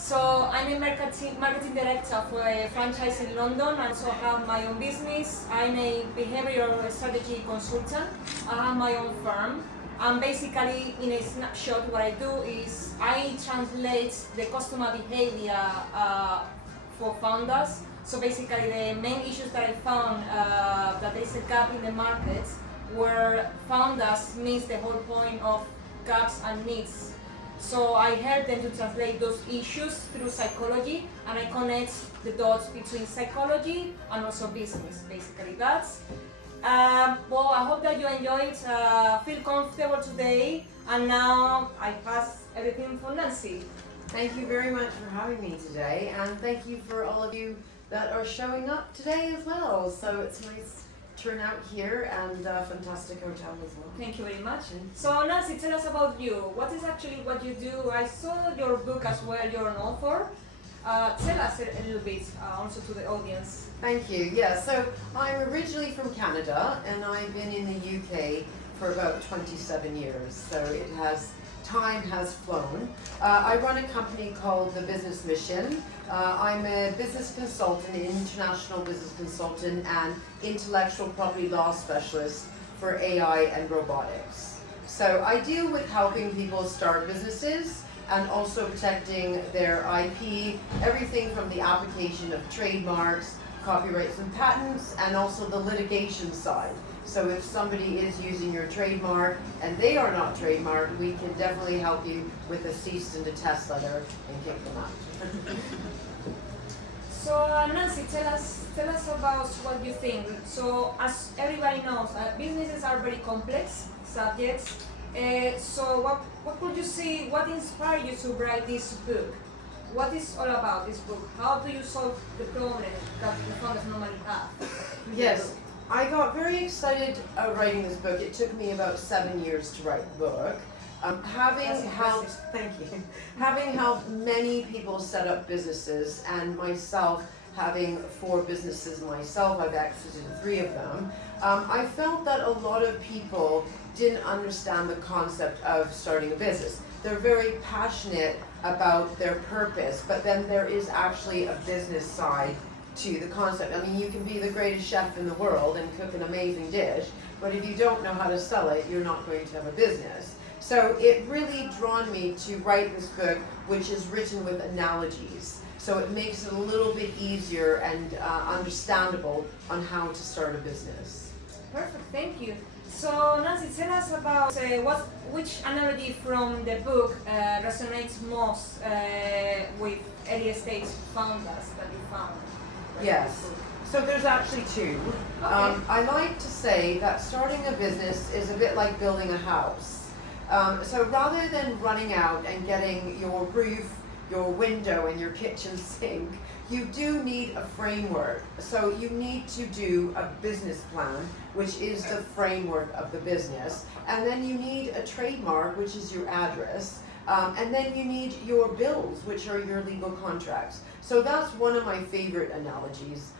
So I'm a marketing director for a franchise in London. I also have my own business. I'm a behavioral strategy consultant. I have my own firm. And basically, in a snapshot, what I do is I translate the customer behavior for founders. So basically, the main issues that I found that there is a gap in the market where founders miss the whole point of gaps and needs. So I help them to translate those issues through psychology, and I connect the dots between psychology and also business. Basically, that's. Well, I hope that you enjoyed. Feel comfortable today, and now I pass everything for Nancy. Thank you very much for having me today, and thank you for all of you that are showing up today as well. So it's nice turnout here, and a fantastic hotel as well. Thank you very much. So Nancy, tell us about you. What is actually what you do? I saw your book as well. You're an author. Tell us a little bit also to the audience. Thank you. Yeah, so I'm originally from Canada, and I've been in the UK for about 27 years. So time has flown. I run a company called The Business Mission. I'm a business consultant, an international business consultant, and intellectual property law specialist for AI and robotics. So I deal with helping people start businesses and also protecting their IP, everything from the application of trademarks, copyrights and patents, and also the litigation side. So if somebody is using your trademark and they are not trademarked, we can definitely help you with a cease and desist letter and kick them out. So Nancy, tell us about what you think. So as everybody knows, businesses are very complex subjects. So what could you say, what inspired you to write this book? What is all about this book? How do you solve the problem that the founders normally have? Yes, I got very excited writing this book. It took me about 7 years to write the book. Having helped many people set up businesses, and myself having 4 businesses myself, I've exited 3 of them. I felt that a lot of people didn't understand the concept of starting a business. They're very passionate about their purpose, but then there is actually a business side to the concept. I mean, you can be the greatest chef in the world and cook an amazing dish, but if you don't know how to sell it, you're not going to have a business. So it really drawn me to write this book, which is written with analogies. So it makes it a little bit easier and understandable on how to start a business. Perfect, thank you. So Nancy, tell us about which analogy from the book resonates most with early stage founders that you found? Yes, so there's actually 2. Okay. I like to say that starting a business is a bit like building a house. So rather than running out and getting your roof, your window, and your kitchen sink, you do need a framework. So you need to do a business plan, which is the framework of the business. And then you need a trademark, which is your address. And then you need your bills, which are your legal contracts. So that's one of my favorite analogies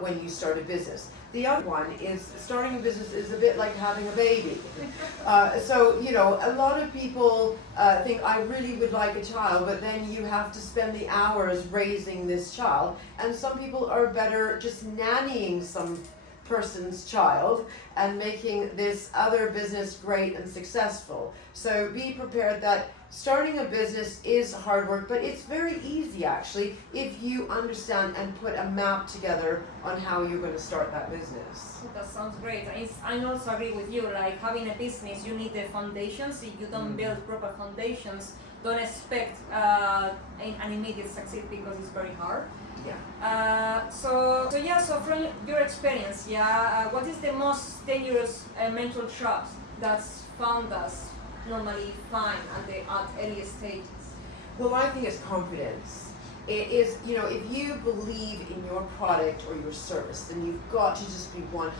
when you start a business. The other one is starting a business is a bit like having a baby. So, you know, a lot of people think I really would like a child, but then you have to spend the hours raising this child. And some people are better just nannying some person's child and making this other business great and successful. So be prepared that starting a business is hard work, but it's very easy actually if you understand and put a map together on how you're going to start that business. That sounds great. I also agree with you, like having a business, you need the foundations. If you don't build proper foundations, don't expect an immediate success because it's very hard. Yeah. So from your experience, what is the most dangerous mental trap that founders normally find at early stages? Well, I think it's confidence. It is, you know, if you believe in your product or your service, then you've got to just be 100%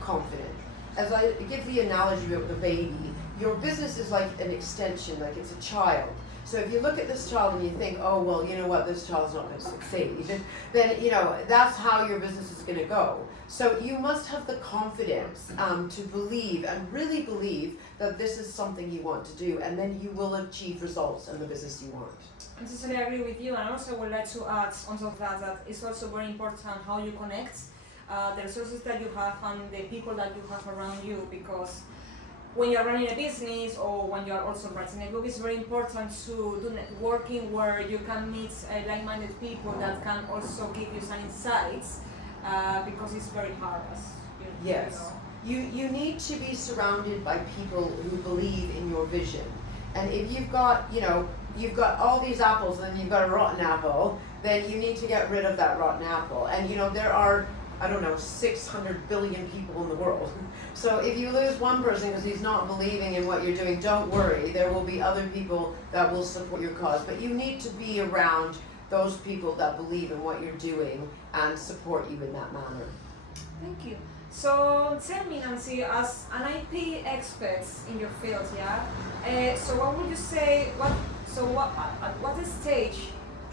confident. As I give the analogy of the baby, your business is like an extension, like it's a child. So if you look at this child and you think, oh, well, you know what, this child's not going to succeed, then, you know, that's how your business is going to go. So you must have the confidence to believe and really believe that this is something you want to do, and then you will achieve results in the business you want. I totally agree with you, and also would like to add on top of that it's also very important how you connect the resources that you have and the people that you have around you, because when you're running a business or when you're also writing a book, it's very important to do networking where you can meet like-minded people that can also give you some insights, because it's very hard, as Yes. you know. You need to be surrounded by people who believe in your vision. And if you've got, you've got all these apples and you've got a rotten apple, then you need to get rid of that rotten apple. And there are, 600 billion people in the world. So if you lose one person because he's not believing in what you're doing, don't worry. There will be other people that will support your cause. But you need to be around those people that believe in what you're doing and support you in that manner. Thank you. So tell me, Nancy, as an IP expert in your field, so what would you say? At what stage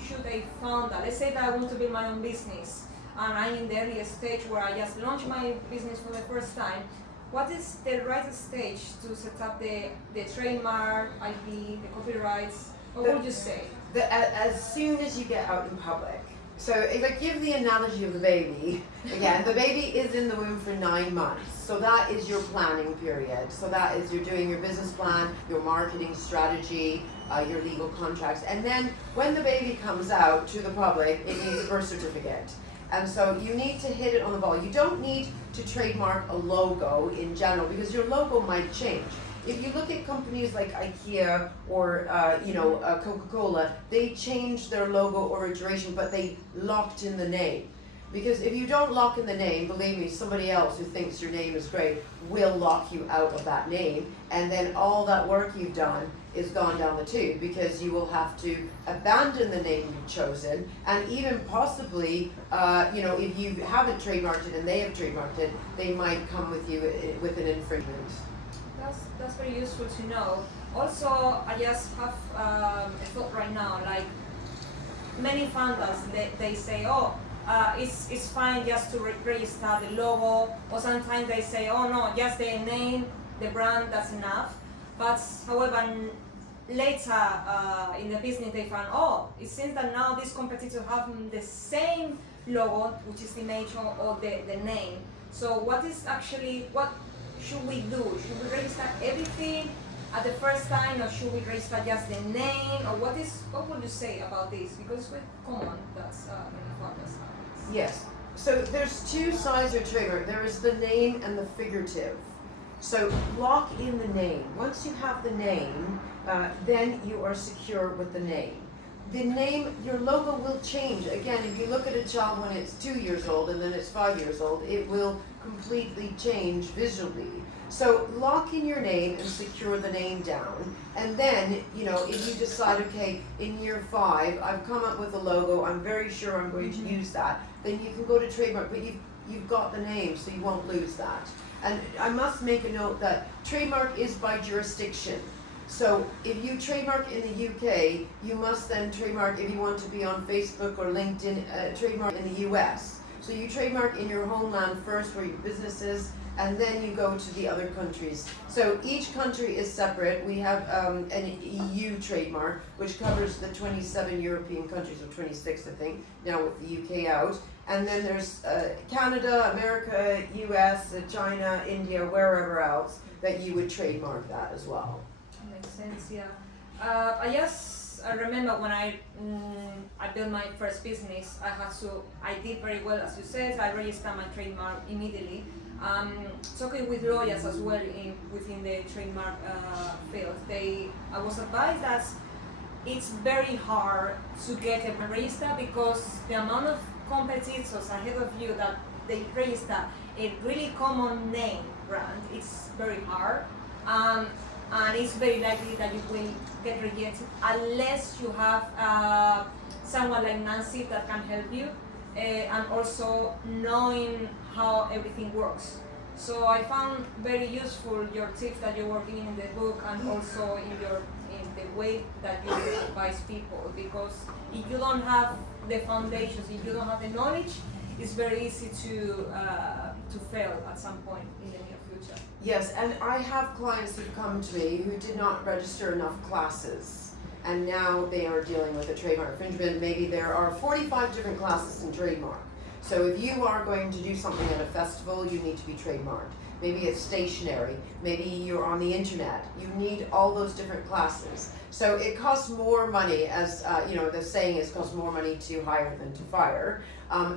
should a founder? Let's say that I want to build my own business, and I'm in the early stage where I just launched my business for the first time. What is the right stage to set up the trademark, IP, the copyrights? What would you say? As soon as you get out in public. So if I give the analogy of the baby, again, the baby is in the womb for 9 months. So that is your planning period. So that is you're doing your business plan, your marketing strategy, your legal contracts. And then when the baby comes out to the public, it needs a birth certificate. And so you need to hit it on the ball. You don't need to trademark a logo in general because your logo might change. If you look at companies like IKEA or Coca-Cola, they changed their logo or iteration, but they locked in the name. Because if you don't lock in the name, believe me, somebody else who thinks your name is great will lock you out of that name, and then all that work you've done is gone down the tube because you will have to abandon the name you've chosen, and even possibly, if you haven't trademarked it and they have trademarked it, they might come with you with an infringement. That's very useful to know. Also, I just have a thought right now, like many founders, they say, it's fine just to register the logo, or sometimes they say, oh no, just the name, the brand, that's enough. But however, later in the business they found, it seems that now these competitors have the same logo, which is the image or the name. So what should we do? Should we register everything at the first time, or should we register just the name? Or what would you say about this? Because it's quite common that many founders have this. Yes. So there's two sides of trademark. There is the name and the figurative. So lock in the name. Once you have the name, then you are secure with the name. The name, your logo will change. Again, if you look at a child when it's 2 years old and then it's 5 years old, it will completely change visually. So lock in your name and secure the name down. And then, if you decide, okay, in year 5, I've come up with a logo, I'm very sure I'm going to use that, then you can go to trademark, but you've got the name, so you won't lose that. And I must make a note that trademark is by jurisdiction. So if you trademark in the UK, you must then trademark if you want to be on Facebook or LinkedIn, trademark in the US. So you trademark in your homeland first where your business is, and then you go to the other countries. So each country is separate. We have an EU trademark, which covers the 27 European countries, or 26 I think, now with the UK out. And then there's Canada, America, US, China, India, wherever else that you would trademark that as well. Makes sense, yeah. I remember when I built my first business, I did very well, as you said. I registered my trademark immediately. Talking with lawyers as well within the trademark field, I was advised that it's very hard to get a register because the amount of competitors ahead of you that they register a really common name brand, it's very hard. And it's very likely that you will get rejected unless you have someone like Nancy that can help you, and also knowing how everything works. So I found very useful your tips that you're working in the book, and also in the way that you advise people, because if you don't have the foundations, if you don't have the knowledge, it's very easy to fail at some point in the near future. Yes, and I have clients who've come to me who did not register enough classes. and now they are dealing with a trademark infringement. Maybe there are 45 different classes in trademark. So if you are going to do something at a festival, you need to be trademarked. Maybe it's stationary, maybe you're on the internet. You need all those different classes. So it costs more money, as the saying is, costs more money to hire than to fire.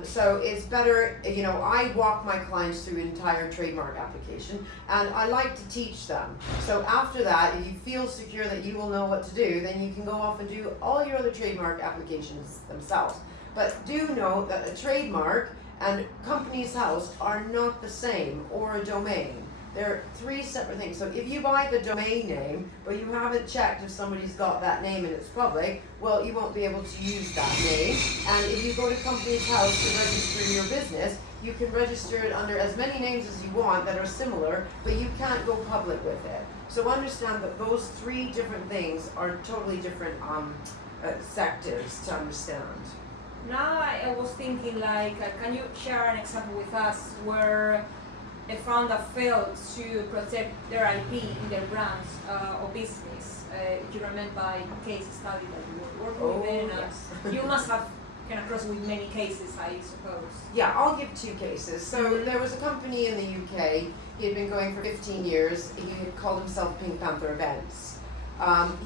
So it's better, I walk my clients through an entire trademark application, and I like to teach them. So after that, if you feel secure that you will know what to do, then you can go off and do all your other trademark applications themselves. But do know that a trademark and company's house are not the same, or a domain. They're three separate things. So if you buy the domain name, but you haven't checked if somebody's got that name and it's public, well, you won't be able to use that name. And if you go to company's house to register your business, you can register it under as many names as you want that are similar, but you can't go public with it. So understand that those three different things are totally different sectors to understand. Now I was thinking, can you share an example with us where a founder failed to protect their IP in their brands or business? You remember case study that you were working with, yes. You must have come across with many cases, I suppose. Yeah, I'll give two cases. So there was a company in the UK. He had been going for 15 years. He had called himself Pink Panther Events.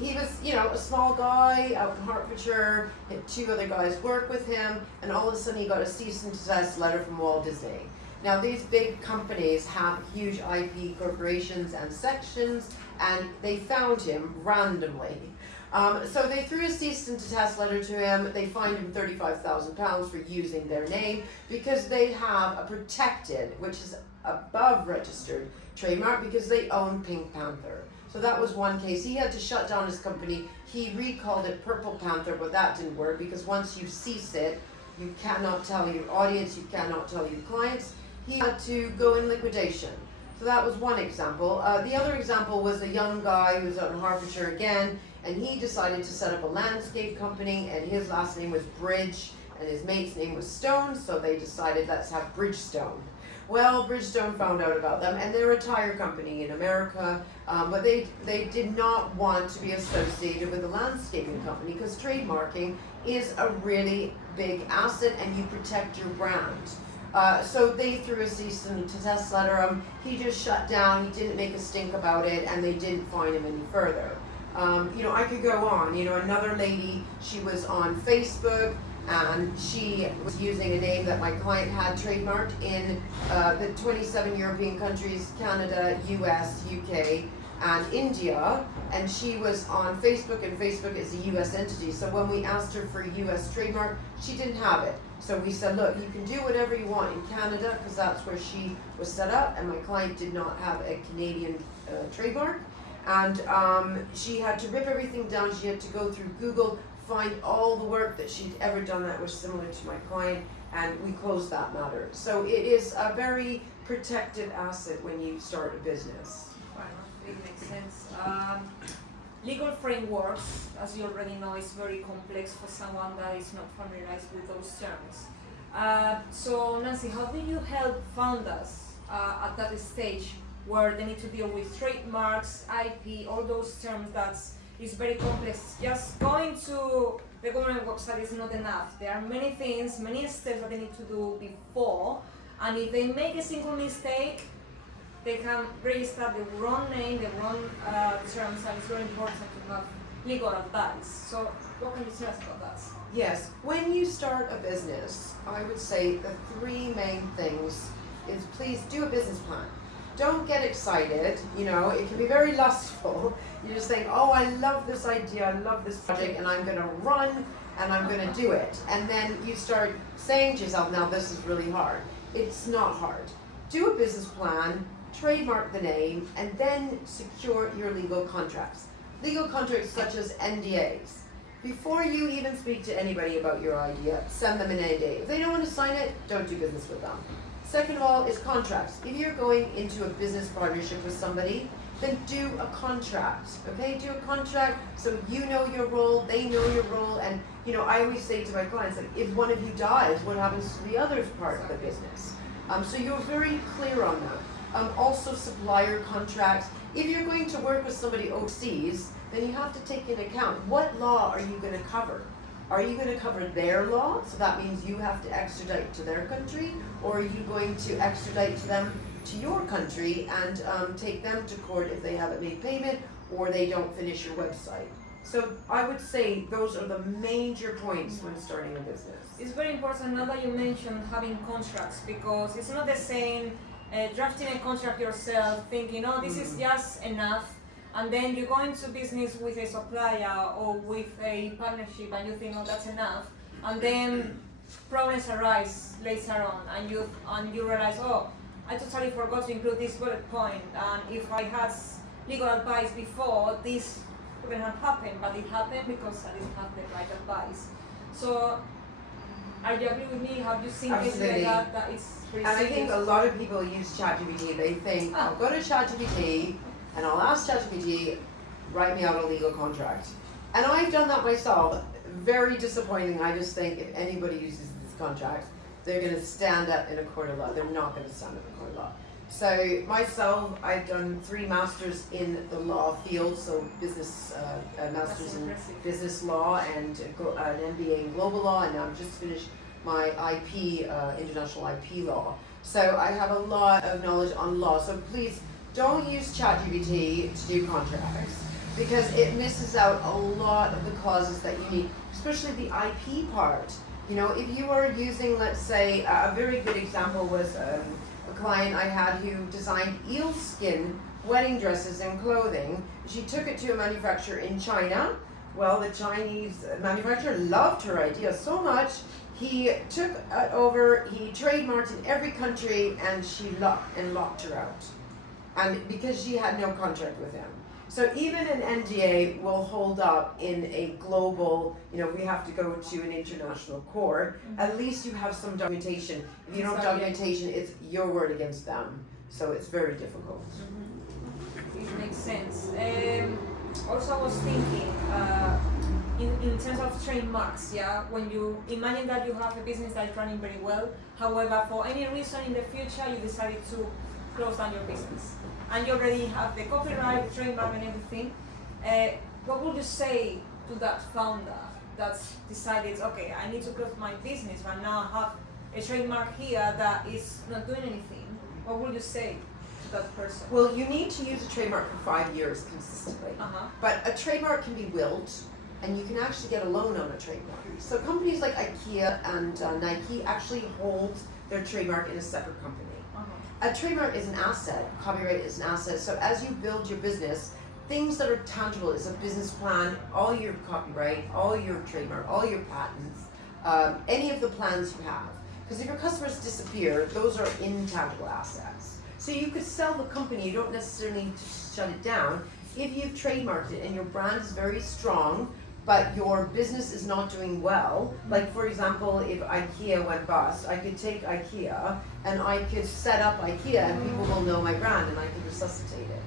He was, a small guy out in Hertfordshire, had two other guys work with him, and all of a sudden he got a cease and desist letter from Walt Disney. Now these big companies have huge IP corporations and sections, and they found him randomly. So they threw a cease and desist letter to him. They fined him £35,000 for using their name because they have a protected, which is above registered, trademark because they own Pink Panther. So that was one case. He had to shut down his company. He recalled it Purple Panther, but that didn't work because once you cease it, you cannot tell your audience, you cannot tell your clients. He had to go in liquidation. So that was one example. The other example was a young guy who was out in Hertfordshire again, and he decided to set up a landscape company, and his last name was Bridge, and his mate's name was Stone, so they decided, let's have Bridgestone. Well, Bridgestone found out about them, and they're a tire company in America, but they did not want to be associated with a landscaping company because trademarking is a really big asset and you protect your brand. So they threw a cease and desist letter. He just shut down, he didn't make a stink about it, and they didn't fine him any further. I could go on. Another lady, she was on Facebook, and she was using a name that my client had trademarked in the 27 European countries, Canada, US, UK, and India, and she was on Facebook, and Facebook is a US entity. So when we asked her for a US trademark, she didn't have it. So we said, look, you can do whatever you want in Canada, because that's where she was set up, and my client did not have a Canadian trademark. And she had to rip everything down. She had to go through Google, find all the work that she'd ever done that was similar to my client, and we closed that matter. So it is a very protected asset when you start a business. It makes sense. Legal frameworks, as you already know, is very complex for someone that is not familiarized with those terms. So Nancy, how do you help founders at that stage where they need to deal with trademarks, IP, all those terms that is very complex? Just going to the government website is not enough. There are many things, many steps that they need to do before, and if they make a single mistake, they can register the wrong name, the wrong terms, and it's very important to have legal advice. So what can you tell us about that? Yes, when you start a business, I would say the three main things is please do a business plan. Don't get excited, it can be very lustful. You just think, oh, I love this idea, I love this project, and I'm gonna run and I'm gonna do it. And then you start saying to yourself, now this is really hard. It's not hard. Do a business plan, trademark the name, and then secure your legal contracts. Legal contracts such as NDAs. Before you even speak to anybody about your idea, send them an NDA. If they don't want to sign it, don't do business with them. Second of all is contracts. If you're going into a business partnership with somebody, then do a contract, okay? Do a contract so you know your role, they know your role, and I always say to my clients, like, if one of you dies, what happens to the other part of the business? So you're very clear on that. Also supplier contracts. If you're going to work with somebody overseas, then you have to take into account what law are you going to cover. Are you going to cover their law, so that means you have to extradite to their country, or are you going to extradite to them to your country and take them to court if they haven't made payment or they don't finish your website? So I would say those are the major points when starting a business. It's very important now that you mentioned having contracts, because it's not the same drafting a contract yourself, thinking, oh, this is just enough, and then you go into business with a supplier or with a partnership and you think, oh, that's enough, and then problems arise later on and you realize, oh, I totally forgot to include this bullet point, and if I had legal advice before, this wouldn't have happened, but it happened because I didn't have the right advice. So, are you agree with me? Have you seen this like that it's pretty And serious? I think a lot of people use ChatGPT. They think, I'll go to ChatGPT and I'll ask ChatGPT, write me out a legal contract. And I've done that myself. Very disappointing. I just think if anybody uses this contract, they're going to stand up in a court of law. They're not going to stand up in a court of law. So myself, I've done 3 masters in the law field, so business, masters in business law and an MBA in global law, and now I've just finished my IP, international IP law. So I have a lot of knowledge on law. So please don't use ChatGPT to do contracts, because it misses out a lot of the clauses that you need, especially the IP part. You know, if you are using, let's say, a very good example was a client I had who designed eel skin wedding dresses and clothing. She took it to a manufacturer in China. Well, the Chinese manufacturer loved her idea so much, he took it over, he trademarked in every country, and she locked her out. And because she had no contract with him. So even an NDA will hold up in a global, you know, we have to go to an international court, at least you have some documentation. If you don't have documentation, it's your word against them. So it's very difficult. It makes sense. Also, I was thinking, in terms of trademarks, yeah, when you imagine that you have a business that is running very well, however, for any reason in the future, you decided to close down your business, and you already have the copyright, the trademark and everything, what would you say to that founder that's decided, okay, I need to close my business, but now I have a trademark here that is not doing anything? What would you say to that person? Well, you need to use a trademark for 5 years consistently. But a trademark can be willed, and you can actually get a loan on a trademark. So companies like IKEA and Nike actually hold their trademark in a separate company. A trademark is an asset, copyright is an asset, so as you build your business, things that are tangible is a business plan, all your copyright, all your trademark, all your patents, any of the plans you have. Because if your customers disappear, those are intangible assets. So you could sell the company, you don't necessarily need to shut it down. If you've trademarked it and your brand is very strong, but your business is not doing well, like for example, if IKEA went bust, I could take IKEA and I could set up IKEA and people will know my brand and I could resuscitate it.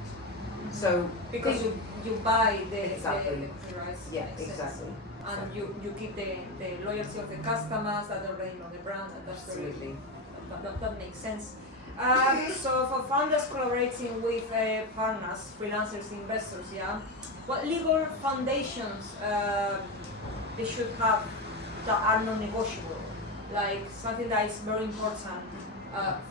So because you buy the exactly. rights. Yeah, exactly. And you keep the loyalty of the customers that already know the brand, and that's Absolutely. That makes sense. So for founders collaborating with partners, freelancers, investors, yeah, what legal foundations they should have that are non-negotiable, like something that is very important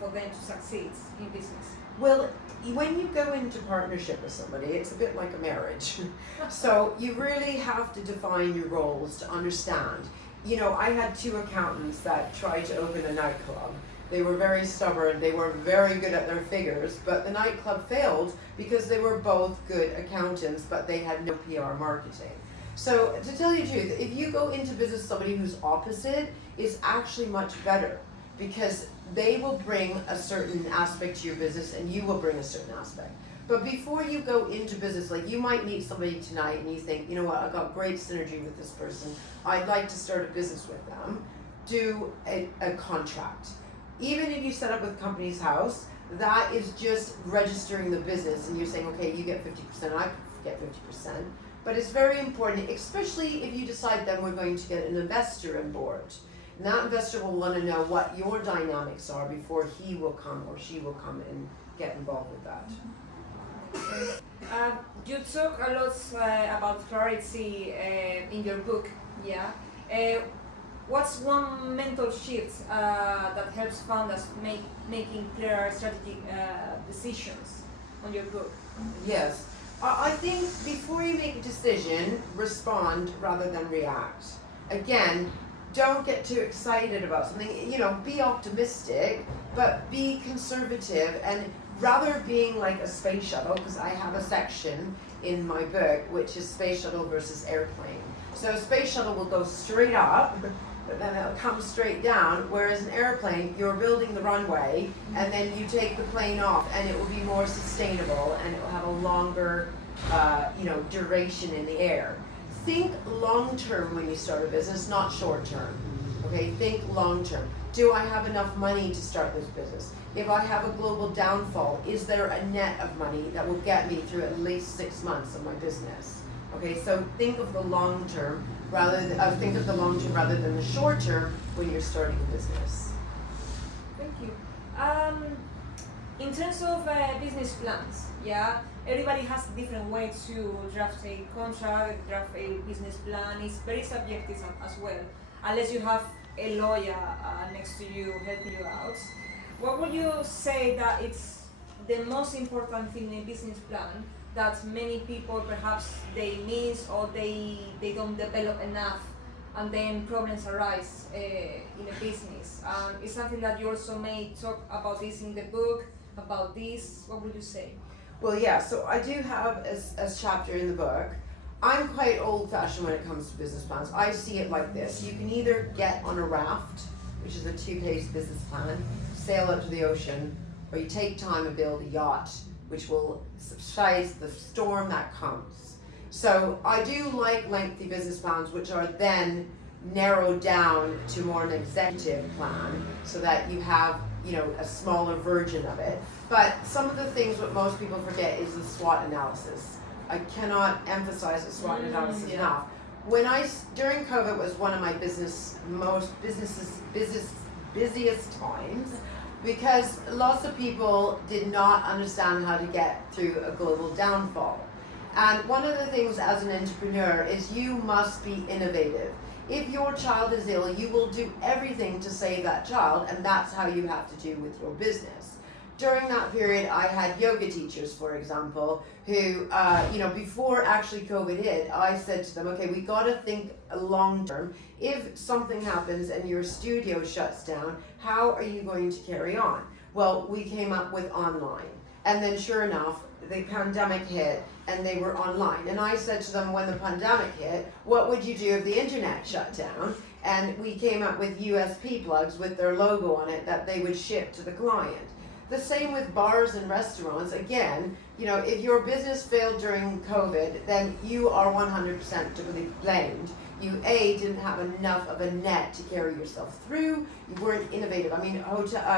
for them to succeed in business? Well, when you go into partnership with somebody, it's a bit like a marriage. So you really have to define your roles to understand. You know, I had 2 accountants that tried to open a nightclub. They were very stubborn, they were very good at their figures, but the nightclub failed because they were both good accountants, but they had no PR marketing. So to tell you the truth, if you go into business with somebody who's opposite, it's actually much better, because they will bring a certain aspect to your business and you will bring a certain aspect. But before you go into business, like you might meet somebody tonight and you think, you know what, I've got great synergy with this person, I'd like to start a business with them, do a contract. Even if you set up with Companies House, that is just registering the business and you're saying, okay, you get 50%, I get 50%. But it's very important, especially if you decide then we're going to get an investor on board. And that investor will want to know what your dynamics are before he will come or she will come and get involved with that. You talk a lot about clarity in your book, yeah. What's one mental shift that helps founders making clearer strategic decisions on your book? Yes. I think before you make a decision, respond rather than react. Again, don't get too excited about something. Be optimistic, but be conservative. And rather being like a space shuttle, because I have a section in my book which is space shuttle versus airplane. So space shuttle will go straight up, but then it'll come straight down, whereas an airplane, you're building the runway, and then you take the plane off, and it will be more sustainable, and it will have a longer, duration in the air. Think long term when you start a business, not short term. Okay, think long term. Do I have enough money to start this business? If I have a global downfall, is there a net of money that will get me through at least 6 months of my business? Okay, so think of the long term rather than the short term when you're starting a business. Thank you. In terms of business plans, yeah, everybody has a different way to draft a contract, draft a business plan. It's very subjective as well, unless you have a lawyer next to you helping you out. What would you say that it's the most important thing in a business plan that many people perhaps they miss or they don't develop enough, and then problems arise in a business? It's something that you also may talk about this in the book, about this. What would you say? Well, yeah, so I do have a chapter in the book. I'm quite old-fashioned when it comes to business plans. I see it like this. You can either get on a raft, which is a 2-page business plan, sail out to the ocean, or you take time and build a yacht, which will subside the storm that comes. So I do like lengthy business plans, which are then narrowed down to more an executive plan, so that you have a smaller version of it. But some of the things what most people forget is the SWOT analysis. I cannot emphasize the SWOT analysis enough. During COVID was one of my busiest times, because lots of people did not understand how to get through a global downfall. And one of the things as an entrepreneur is you must be innovative. If your child is ill, you will do everything to save that child, and that's how you have to do with your business. During that period, I had yoga teachers, for example, who, before actually COVID hit, I said to them, okay, we got to think long term. If something happens and your studio shuts down, how are you going to carry on? Well, we came up with online. And then sure enough, the pandemic hit and they were online. And I said to them, when the pandemic hit, what would you do if the internet shut down? And we came up with USP plugs with their logo on it that they would ship to the client. The same with bars and restaurants. Again, if your business failed during COVID, then you are 100% to be blamed. You didn't have enough of a net to carry yourself through. You weren't innovative. I mean,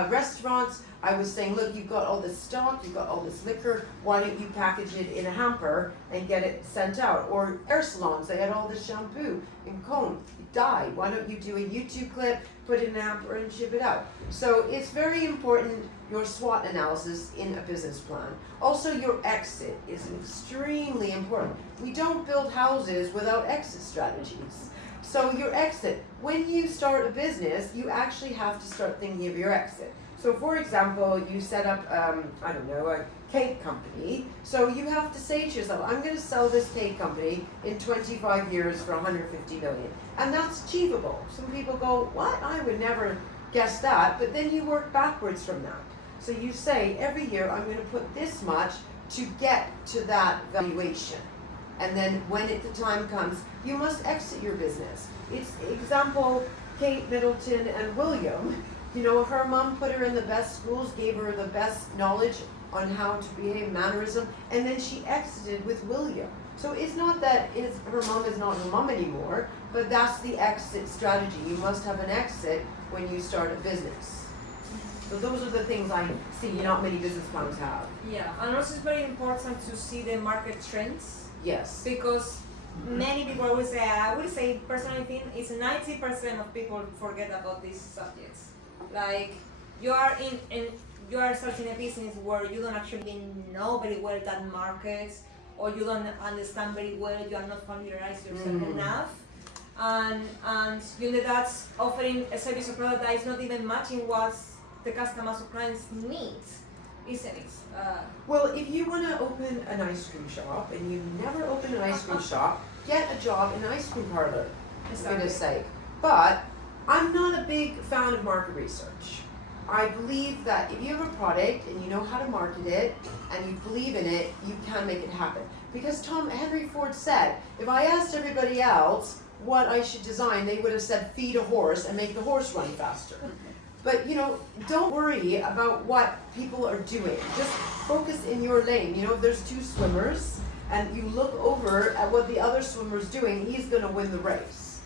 restaurants, I was saying, look, you've got all this stock, you've got all this liquor, why don't you package it in a hamper and get it sent out? Or hair salons, they had all this shampoo and comb, it died. Why don't you do a YouTube clip, put it in a hamper and ship it out? So it's very important, your SWOT analysis in a business plan. Also, your exit is extremely important. We don't build houses without exit strategies. So your exit, when you start a business, you actually have to start thinking of your exit. So for example, you set up, a cake company. So you have to say to yourself, I'm going to sell this cake company in 25 years for 150 million. And that's achievable. Some people go, what? I would never guess that. But then you work backwards from that. So you say, every year I'm going to put this much to get to that valuation. And then when the time comes, you must exit your business. It's example, Kate Middleton and William. Her mom put her in the best schools, gave her the best knowledge on how to behave, mannerism, and then she exited with William. So it's not that her mom is not her mom anymore, but that's the exit strategy. You must have an exit when you start a business. So those are the things I see not many business plans have. Yeah, and also it's very important to see the market trends. Yes. Because many people always say, I would say personally think it's 90% of people forget about these subjects. Like you are you are starting a business where you don't actually know very well that market, or you don't understand very well, you are not familiarized yourself enough, and you know that's offering a service or product that is not even matching what the customers or clients need, isn't it? Well, if you want to open an ice cream shop and you've never opened an ice cream shop, get a job in an ice cream parlor, for goodness sake. But I'm not a big fan of market research. I believe that if you have a product and you know how to market it and you believe in it, you can make it happen. Because Henry Ford said, if I asked everybody else what I should design, they would have said feed a horse and make the horse run faster. But you know, don't worry about what people are doing. Just focus in your lane. You know, if there's two swimmers and you look over at what the other swimmer's doing, he's going to win the race.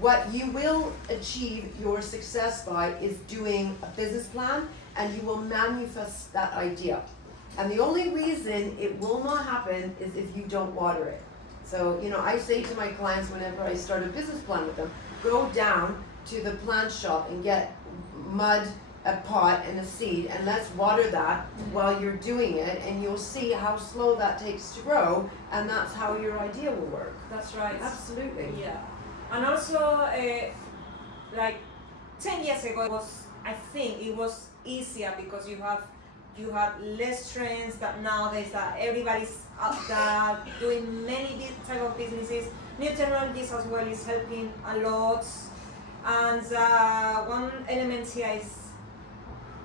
What you will achieve your success by is doing a business plan, and you will manifest that idea. And the only reason it will not happen is if you don't water it. So, you know, I say to my clients whenever I start a business plan with them, go down to the plant shop and get mud, a pot, and a seed, and let's water that while you're doing it, and you'll see how slow that takes to grow, and that's how your idea will work. That's right. Absolutely. Yeah. And also, like 10 years ago, I think it was easier because you had less trends that nowadays that everybody's out there doing many type of businesses. New technologies as well is helping a lot. And one element here is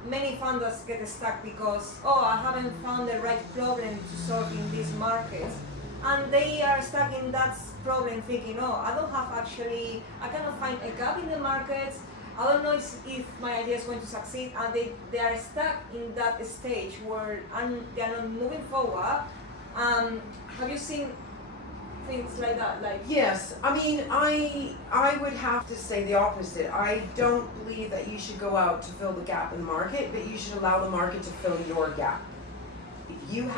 many founders get stuck because, I haven't found the right problem to solve in this market. And they are stuck in that problem thinking, I cannot find a gap in the market. I don't know if my idea is going to succeed, and they are stuck in that stage where they are not moving forward. Have you seen things like that? Yes, I mean, I would have to say the opposite. I don't believe that you should go out to fill the gap in the market, but you should allow the market to fill your gap.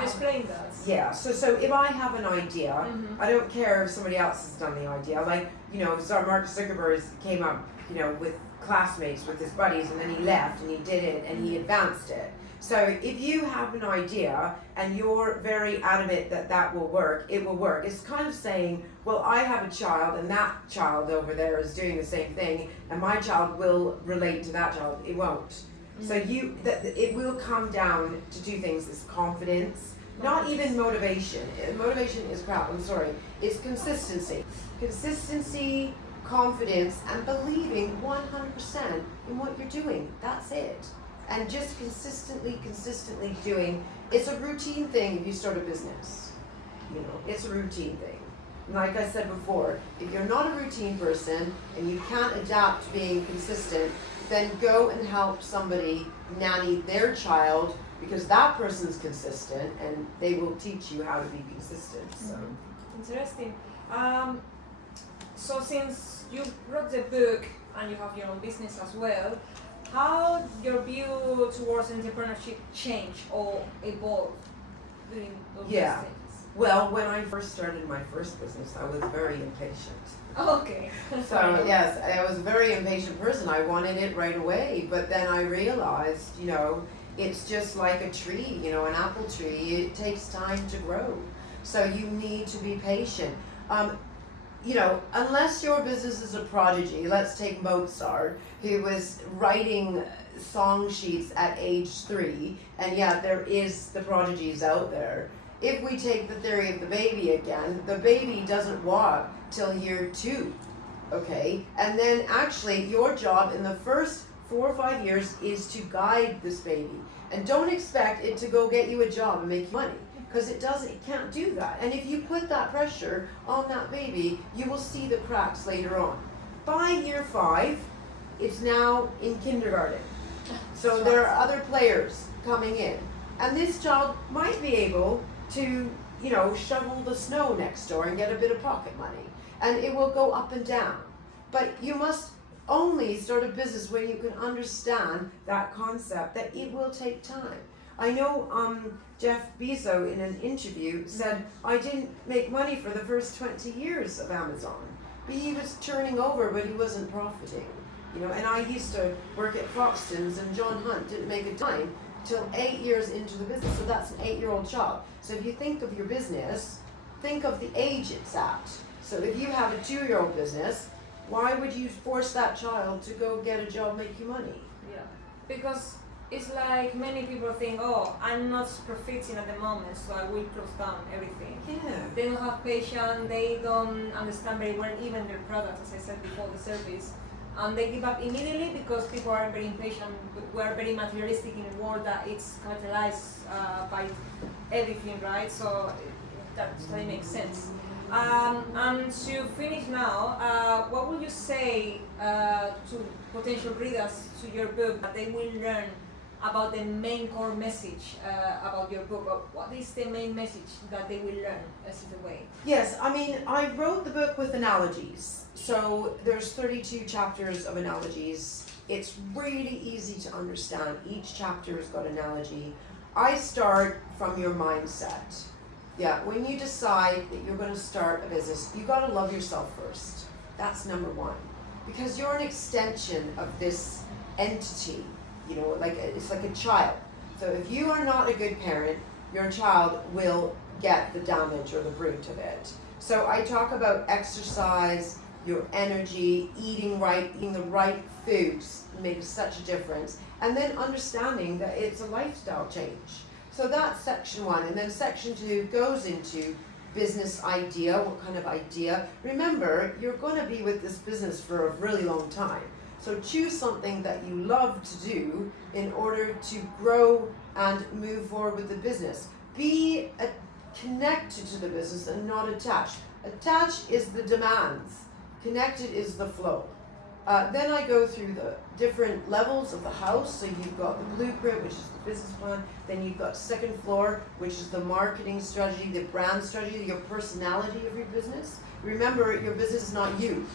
Explain that. Yeah, so if I have an idea, I don't care if somebody else has done the idea. Like, you know, Mark Zuckerberg came up, you know, with classmates, with his buddies, and then he left and he did it and he advanced it. So if you have an idea and you're very adamant that that will work, it will work. It's kind of saying, well, I have a child and that child over there is doing the same thing, and my child will relate to that child. It won't. So it will come down to two things: is confidence, not even motivation. Motivation is crap, I'm sorry. It's consistency. Consistency, confidence, and believing 100% in what you're doing. That's it. And just consistently doing. It's a routine thing if you start a business. You know, it's a routine thing. Like I said before, if you're not a routine person and you can't adapt to being consistent, then go and help somebody nanny their child, because that person's consistent and they will teach you how to be consistent. So interesting. So since you wrote the book and you have your own business as well, how your view towards entrepreneurship changed or evolved during those things? Well, when I first started my first business, I was very impatient. Okay. So yes, I was a very impatient person. I wanted it right away, but then I realized, you know, it's just like a tree, you know, an apple tree. It takes time to grow. So you need to be patient. You know, unless your business is a prodigy, let's take Mozart, who was writing song sheets at age 3, and yeah, there is the prodigies out there. If we take the theory of the baby again, the baby doesn't walk till year 2, okay? And then actually your job in the first 4 or 5 years is to guide this baby. And don't expect it to go get you a job and make you money, because it can't do that. And if you put that pressure on that baby, you will see the cracks later on. By year 5, it's now in kindergarten. So there are other players coming in. And this child might be able to, you know, shovel the snow next door and get a bit of pocket money. And it will go up and down. But you must only start a business when you can understand that concept, that it will take time. I know Jeff Bezos in an interview said, I didn't make money for the first 20 years of Amazon. He was turning over, but he wasn't profiting. You know, and I used to work at Foxtons, and John Hunt didn't make a dime till 8 years into the business. So that's an 8-year-old child. So if you think of your business, think of the age it's at. So if you have a 2-year-old business, why would you force that child to go get a job, make you money? Yeah, because it's like many people think, oh, I'm not profiting at the moment, so I will close down everything. Yeah. They don't have patience, they don't understand very well even their product, as I said before, the service. And they give up immediately because people are very impatient. We are very materialistic in a world that it's capitalized by everything, right? So that totally makes sense. And to finish now, what would you say to potential readers to your book that they will learn about the main core message about your book? What is the main message that they will learn as the way? Yes, I mean, I wrote the book with analogies. So there's 32 chapters of analogies. It's really easy to understand. Each chapter has got analogy. I start from your mindset. Yeah, when you decide that you're going to start a business, you got to love yourself first. That's number one. Because you're an extension of this entity. You know, like it's like a child. So if you are not a good parent, your child will get the damage or the brunt of it. So I talk about exercise, your energy, eating right, eating the right foods makes such a difference. And then understanding that it's a lifestyle change. So that's section one. And then section two goes into business idea. What kind of idea? Remember, you're going to be with this business for a really long time. So choose something that you love to do in order to grow and move forward with the business. Be connected to the business and not attached. Attached is the demands. Connected is the flow. Then I go through the different levels of the house. So you've got the blueprint, which is the business plan. Then you've got second floor, which is the marketing strategy, the brand strategy, your personality of your business. Remember, your business is not you.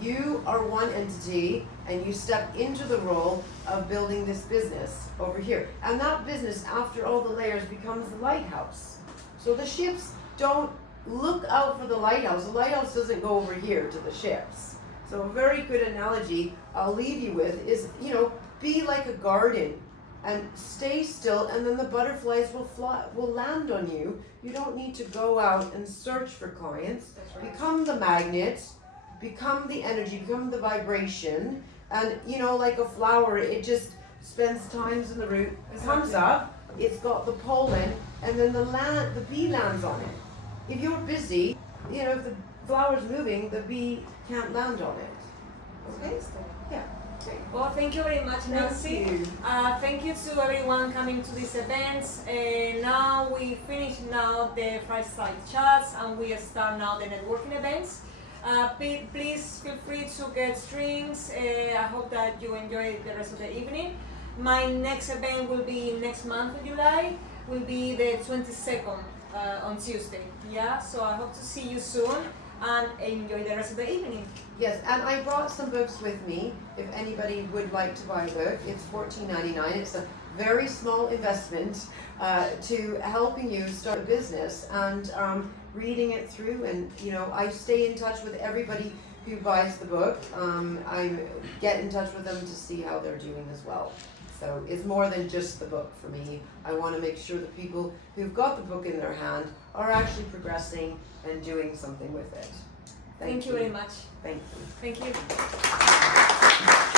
You are one entity, and you step into the role of building this business over here. And that business, after all the layers, becomes the lighthouse. So the ships don't look out for the lighthouse. The lighthouse doesn't go over here to the ships. So a very good analogy I'll leave you with is, you know, be like a garden and stay still, and then the butterflies will land on you. You don't need to go out and search for clients. Right. Become the magnet, become the energy, become the vibration, and you know, like a flower, it just spends times in the root, it comes up, it's got the pollen, and then the bee lands on it. If you're busy, you know, if the flower's moving, the bee can't land on it. Okay? Yeah. Okay. Well, thank you very much, Nancy. Thank you to everyone coming to this event. Now we finish now the Fireside Chats, and we start now the networking events. Please feel free to get drinks. I hope that you enjoy the rest of the evening. My next event will be next month in July. Will be the 22nd on Tuesday. Yeah, so I hope to see you soon and enjoy the rest of the evening. Yes, and I brought some books with me. If anybody would like to buy a book, it's $14.99. It's a very small investment to helping you start a business and reading it through. And you know, I stay in touch with everybody who buys the book. I get in touch with them to see how they're doing as well. So it's more than just the book for me. I want to make sure that people who've got the book in their hand are actually progressing and doing something with it. Thank you very much. Thank you. Thank you.